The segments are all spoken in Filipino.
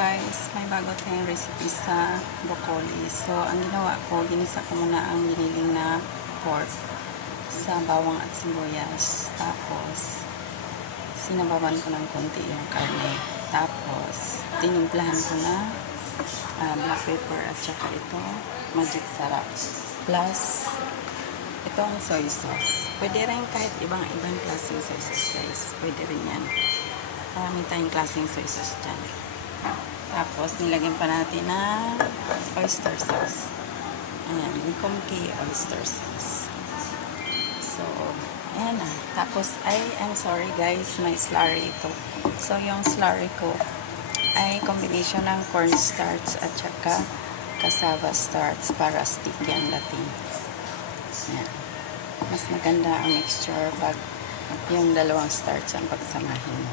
guys, may bago tayong recipe sa broccoli. So, ang ginawa ko, ginisa ko muna ang giniling na pork sa bawang at sibuyas. Tapos, sinabawan ko ng konti yung karne. Tapos, tinimplahan ko na black pepper at saka ito, magic sarap. Plus, itong soy sauce. Pwede rin kahit ibang klaseng soy sauce guys. Pwede rin yan. Marami tayong klaseng soy sauce dyan. Tapos, nilagyan pa natin na oyster sauce. Ayan, Likomki oyster sauce. So, ayan na. Tapos, I'm sorry guys, may slurry ito. So, yung slurry ko ay combination ng cornstarch at saka cassava starch para sticky ang dating. Ayan. Mas maganda ang mixture pag yung dalawang starch ang pagsamahin.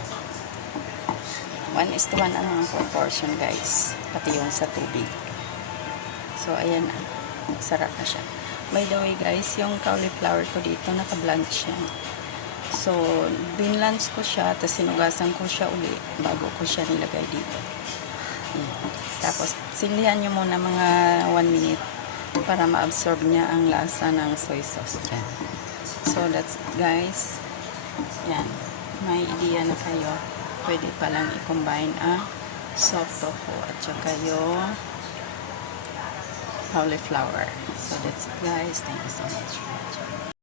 1:1 ang proportion guys, pati yung sa tubig. So ayan na, sarap na siya. By the way guys, yung cauliflower ko dito naka-blanch yan. So binlanch ko siya, tapos sinugasan ko siya uli bago ko siya nilagay dito. Ayan. Tapos silihan nyo muna mga 1 minute para ma-absorb niya ang lasa ng soy sauce dyan. So that's it guys. Yan, may idea na kayo. Pwede palang i-combine ang soft tofu at saka yung cauliflower. So that's it guys. Thank you so much for watching.